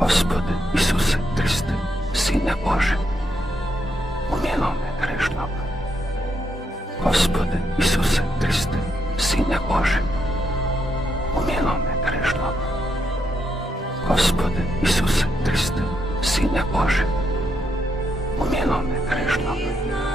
Господи Ісусе Христе, Сине Боже, уміло мене. Господи Ісусе Христе, Сине Боже, уміло мене грішного. Господи Ісусе Христе, Сине Боже, уміло мене.